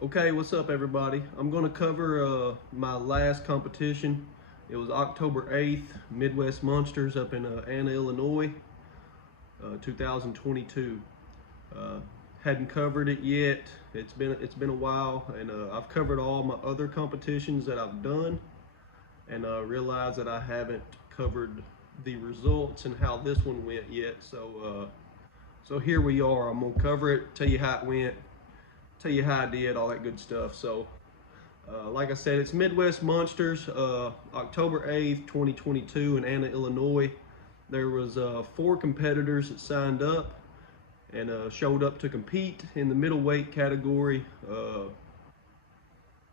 Okay, what's up everybody? I'm going to cover my last competition. It was October 8th, Midwest Monsters up in Anna, Illinois, 2022. Hadn't covered it yet. It's been a while, and I've covered all my other competitions that I've done, and realized that I haven't covered the results and how this one went yet. So here we are. I'm gonna cover it, tell you how it went, tell you how I did, all that good stuff. So, like I said, it's Midwest Monsters, October 8th, 2022 in Anna, Illinois. There was 4 competitors that signed up and showed up to compete in the middleweight category,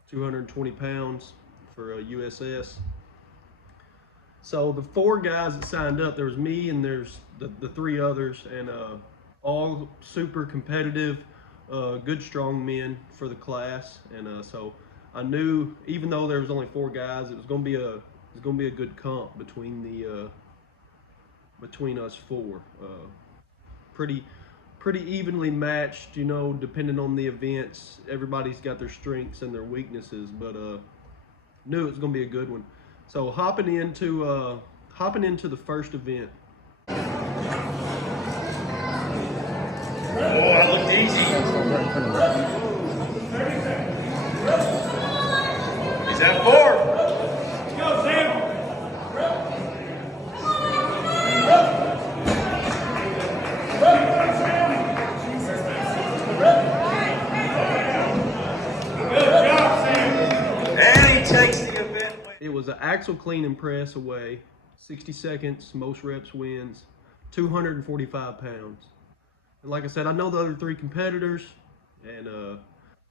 220 pounds for USS. So the 4 guys that signed up, there was me and there's the 3 others, and all super competitive, good strong men for the class. And so I knew, even though there was only 4 guys, it was going to be a good comp between the between us 4. Pretty evenly matched, you know, depending on the events. Everybody's got their strengths and their weaknesses, but knew it was going to be a good one. So hopping into the first event. Oh, that looked easy. He's at 4. Let's go, Sam. Good job, Sam. And he takes the event. It was an axle clean and press away, 60 seconds, most reps wins, 245 pounds. And like I said, I know the other 3 competitors, and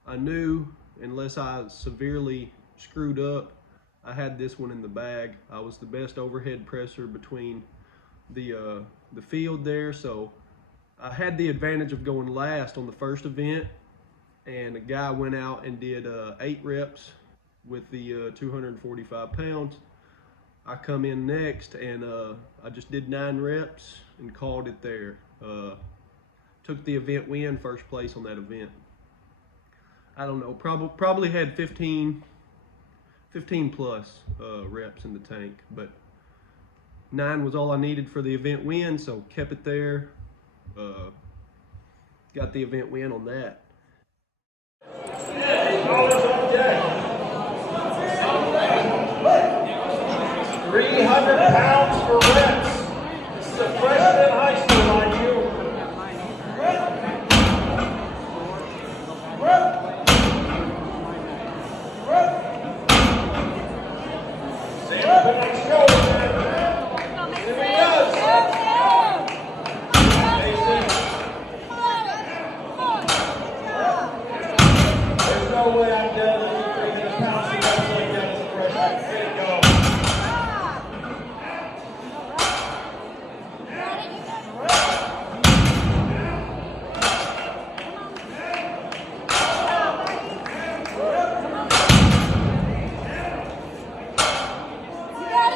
I knew unless I severely screwed up, I had this one in the bag. I was the best overhead presser between the field there, so I had the advantage of going last on the first event, and a guy went out and did 8 reps with the 245 pounds. I come in next, and I just did 9 reps and called it there. Took the event win, first place on that event. I don't know, probably had 15 plus reps in the tank, but 9 was all I needed for the event win, so kept it there. Got the event win on that. 300 pounds for reps. This is a freshman in high school, mind you. Sam, put on his shoulders, man. Here he does. There's no way I'm done 300 pounds of reps like that as a freshman. Way to go.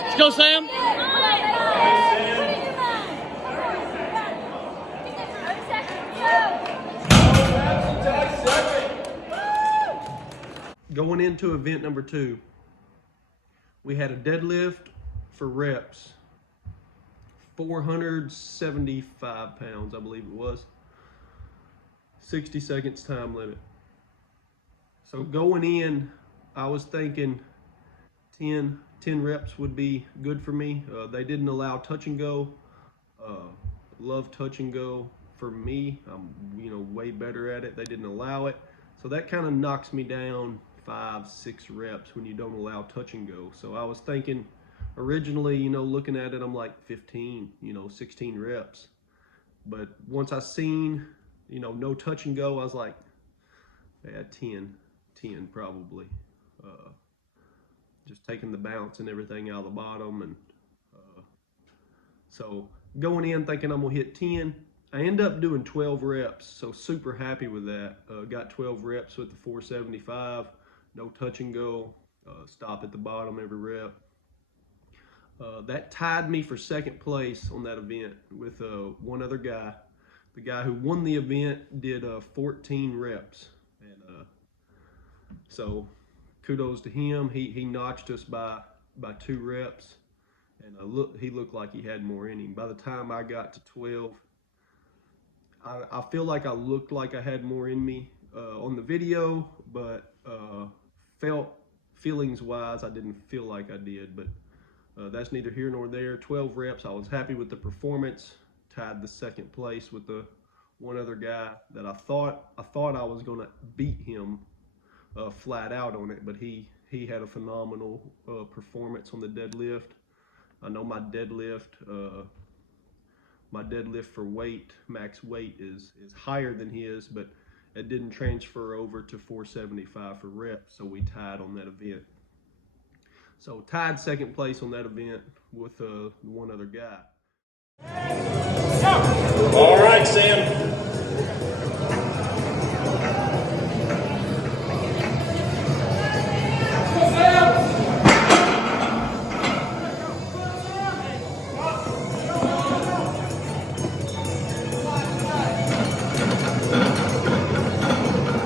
Let's go, Sam. Going into event number 2, we had a deadlift for reps, 475 pounds, I believe it was. 60 seconds time limit. So going in, I was thinking 10 reps would be good for me. They didn't allow touch and go. Love touch and go. For me, I'm way better at it. They didn't allow it, so that kind of knocks me down 5-6 reps when you don't allow touch and go. So I was thinking originally, looking at it, I'm like 15, 16 reps. But once I seen, no touch and go, I was like, yeah, 10 probably. Just taking the bounce and everything out of the bottom, and so going in thinking I'm gonna hit 10. I end up doing 12 reps, so super happy with that. Got 12 reps with the 475, no touch and go, stop at the bottom every rep. That tied me for second place on that event with one other guy. The guy who won the event did 14 reps, and So kudos to him. He notched us by 2 reps, and he looked like he had more in him. By the time I got to 12, I feel like I looked like I had more in me on the video, but feelings wise, I didn't feel like I did. But that's neither here nor there. 12 reps. I was happy with the performance. Tied the second place with the one other guy that I thought I was gonna beat him flat out on it, but he had a phenomenal performance on the deadlift. I know my deadlift for weight, max weight is higher than his, but it didn't transfer over to 475 for reps, so we tied on that event. So tied second place on that event with one other guy. All right, Sam.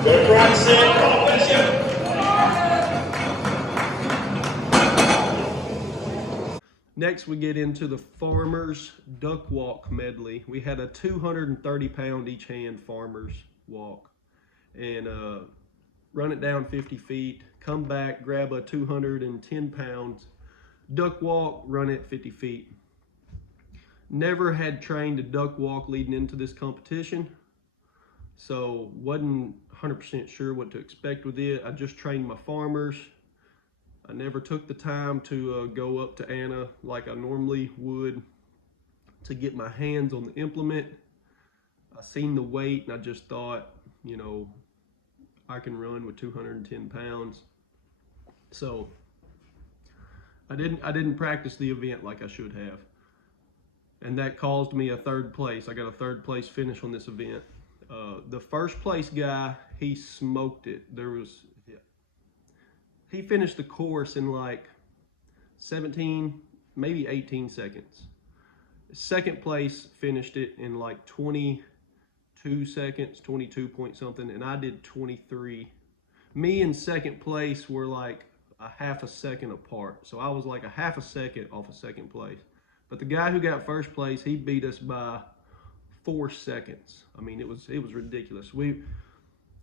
Good right, Sam. God bless you. Next, we get into the farmers duck walk medley. We had a 230-pound each hand farmers walk, and run it down 50 feet, come back, grab a 210 pounds duck walk, run it 50 feet. Never had trained a duck walk leading into this competition, so wasn't 100% sure what to expect with it. I just trained my farmers. I never took the time to go up to Anna like I normally would to get my hands on the implement. I seen the weight and I just thought, you know, I can run with 210 pounds. So I didn't practice the event like I should have. And that caused me a 3rd place. I got a 3rd place finish on this event. The 1st place guy, he smoked it. He finished the course in like 17, maybe 18 seconds. 2nd place finished it in like 22 seconds, 22 point something, and I did 23. Me and 2nd place were like a half a second apart. So I was like a half a second off of 2nd place. But the guy who got 1st place, he beat us by 4 seconds. I mean, it was ridiculous.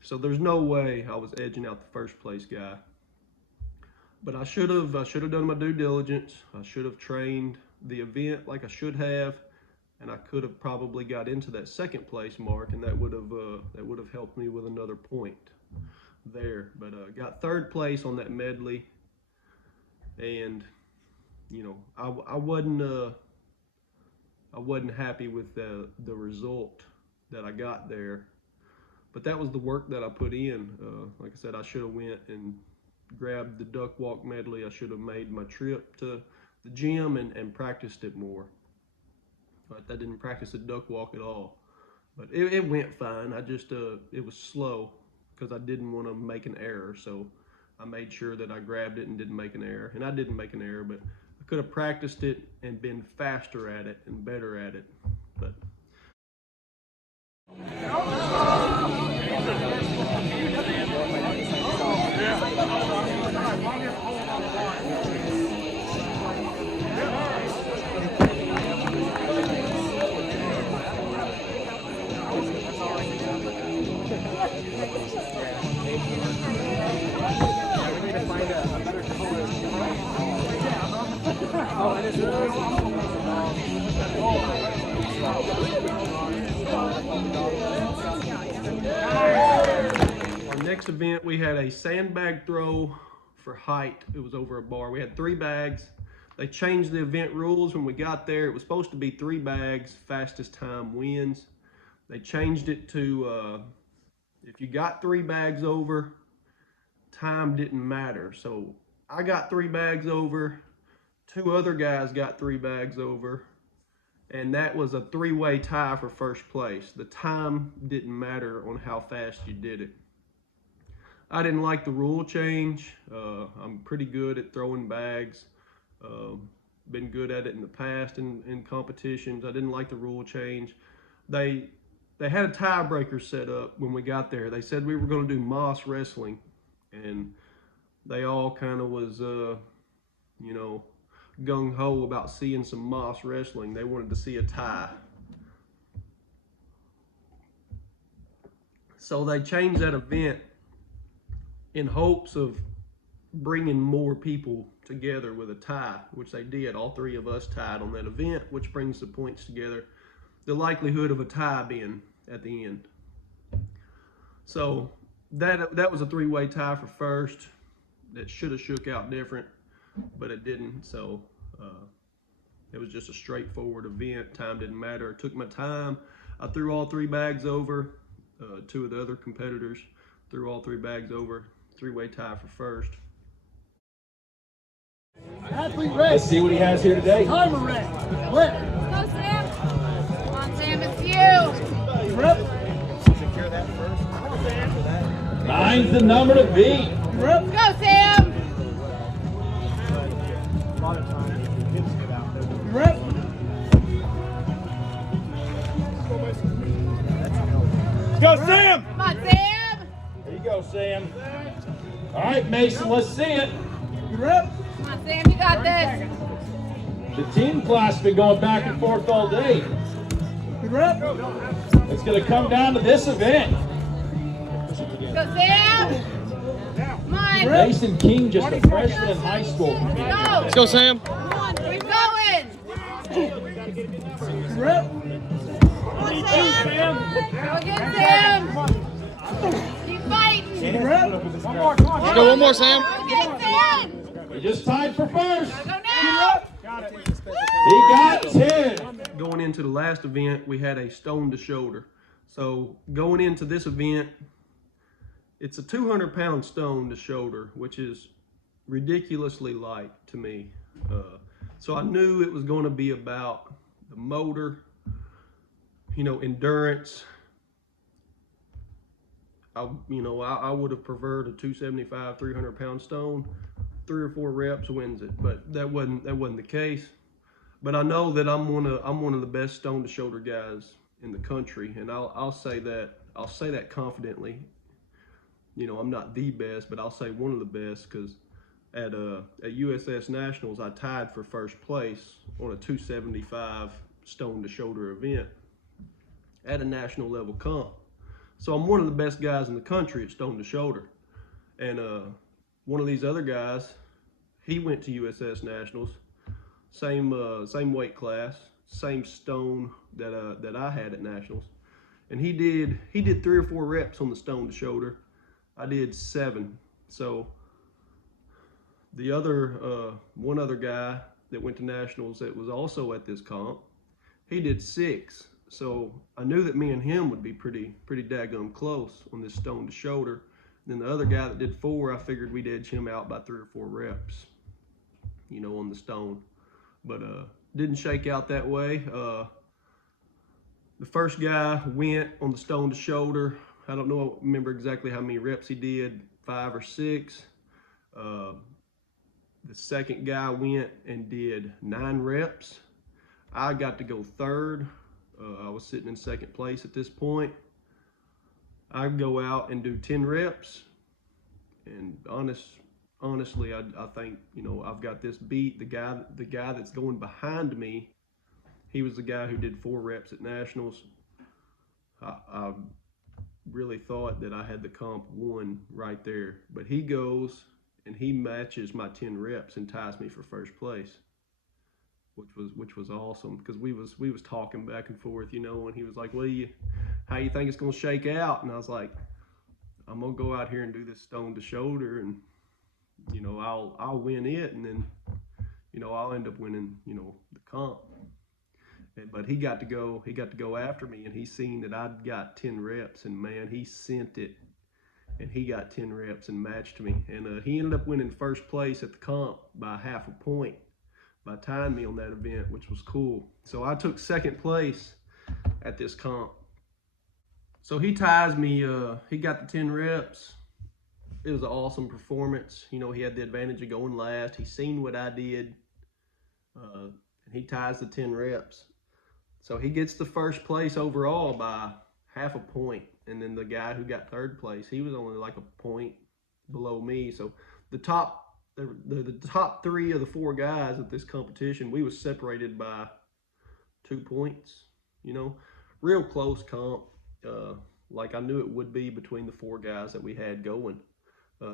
So there's no way I was edging out the 1st place guy. But I should have done my due diligence. I should have trained the event like I should have, and I could have probably got into that 2nd place mark, and that would have helped me with another point there. But got 3rd place on that medley, and you know, I wasn't happy with the result that I got there, but that was the work that I put in. Like I said, I should have went and grabbed the duck walk medley. I should have made my trip to the gym and practiced it more. But I didn't practice the duck walk at all. But it went fine. I just it was slow because I didn't want to make an error. So I made sure that I grabbed it and didn't make an error. And I didn't make an error, but I could have practiced it and been faster at it and better at it. But our next event, we had a sandbag throw for height. It was over a bar. We had 3 bags. They changed the event rules when we got there. It was supposed to be 3 bags, fastest time wins. They changed it to if you got 3 bags over, time didn't matter. So I got 3 bags over, 2 other guys got 3 bags over, and that was a 3-way tie for 1st place. The time didn't matter on how fast you did it. I didn't like the rule change. I'm pretty good at throwing bags. Been good at it in the past in competitions. I didn't like the rule change. They had a tiebreaker set up when we got there. They said we were going to do Moss wrestling, and they all kind of was, gung-ho about seeing some Moss wrestling. They wanted to see a tie. So they changed that event in hopes of bringing more people together with a tie, which they did. All three of us tied on that event, which brings the points together. The likelihood of a tie being at the end. So that was a three-way tie for first. That should have shook out different, but it didn't. So it was just a straightforward event. Time didn't matter. I took my time. I threw all three bags over. Two of the other competitors threw all three bags over. Three-way tie for first. Athlete Let's see what he has here today. Timer ready. Lit. Go, Sam. Come on, Sam, it's you. Rep. Nine's the number to beat. Rep. Go, Sam. Rep. Go, Sam! Come on, Sam. There you go, Sam. All right, Mason, let's see it. Rep. Come on, Sam, you got this. The team class has been going back and forth all day. Rep. It's going to come down to this event. Go, Sam. Come on. Mason King, just a freshman in high school. Go. Let's go, Sam. Come on, keep going. Rep. Come on, Sam. Go again, Sam. Keep fighting. Rep. Let's go one more, Sam. Go again, Sam. He just tied for first. Go now. He got 10. Going into the last event, we had a stone to shoulder. So going into this event, it's a 200-pound stone to shoulder, which is ridiculously light to me. So I knew it was going to be about the motor, endurance. I would have preferred a 275, 300-pound stone. 3 or 4 reps wins it, but that wasn't the case. But I know that I'm one of the best stone to shoulder guys in the country, and I'll say that confidently. I'm not the best, but I'll say one of the best, because at USS Nationals I tied for first place on a 275 stone to shoulder event at a national level comp. So I'm one of the best guys in the country at stone to shoulder. And one of these other guys, he went to USS Nationals, same weight class, same stone that I had at Nationals, and he did 3 or 4 reps on the stone to shoulder. I did 7. So the other one other guy that went to Nationals that was also at this comp, he did 6. So I knew that me and him would be pretty daggum close on this stone to shoulder. Then the other guy that did 4, I figured we'd edge him out by 3 or 4 reps, on the stone. But didn't shake out that way. The first guy went on the stone to shoulder. I don't remember exactly how many reps he did, 5 or 6. The second guy went and did 9 reps. I got to go third. I was sitting in second place at this point. I go out and do 10 reps, and honestly, I think I've got this beat. The guy that's going behind me, he was the guy who did 4 reps at Nationals. I really thought that I had the comp won right there, but he goes and he matches my 10 reps and ties me for first place, which was awesome, because we was talking back and forth, and he was like, "Well, how you think it's gonna shake out?" And I was like, "I'm gonna go out here and do this stone to shoulder, and I'll win it, and then I'll end up winning the comp." But he got to go after me, and he seen that I'd got 10 reps, and man, he sent it, and he got 10 reps and matched me, and he ended up winning first place at the comp by half a point by tying me on that event, which was cool. So I took second place at this comp. So he ties me, he got the 10 reps. It was an awesome performance. He had the advantage of going last. He seen what I did, and he ties the 10 reps. So he gets the first place overall by half a point. And then the guy who got third place, he was only like a point below me. So the top three of the 4 guys at this competition, we was separated by 2 points. You know, real close comp, like I knew it would be between the 4 guys that we had going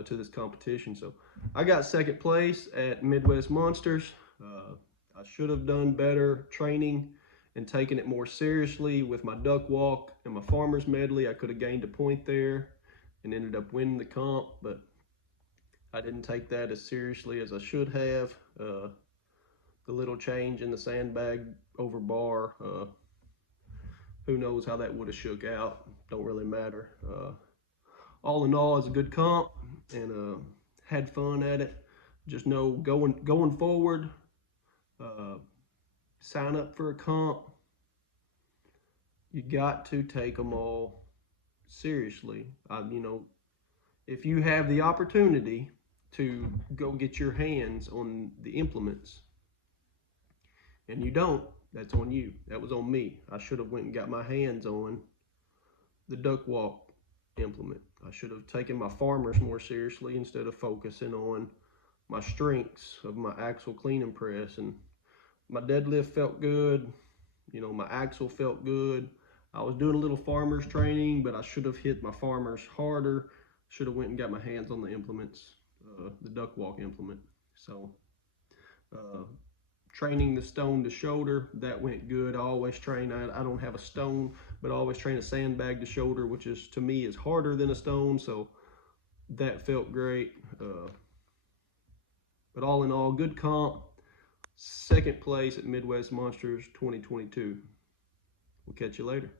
to this competition. So I got second place at Midwest Monsters. I should have done better training and taken it more seriously with my duck walk and my farmer's medley. I could have gained a point there and ended up winning the comp, but I didn't take that as seriously as I should have. The little change in the sandbag over bar, who knows how that would have shook out. Don't really matter. All in all, it's a good comp, and had fun at it. Just know going forward, sign up for a comp, you got to take them all seriously. You know, if you have the opportunity to go get your hands on the implements and you don't, that's on you. That was on me. I should have went and got my hands on the duck walk implement. I should have taken my farmers more seriously instead of focusing on my strengths of my axle clean and press. And my deadlift felt good. You know, my axle felt good. I was doing a little farmers training, but I should have hit my farmers harder. Should have went and got my hands on the implements, the duck walk implement. So training the stone to shoulder, that went good. I always train, I don't have a stone, but I always train a sandbag to shoulder, which is, to me, is harder than a stone. So that felt great. But all in all, good comp. Second place at Midwest Monsters 2022. We'll catch you later.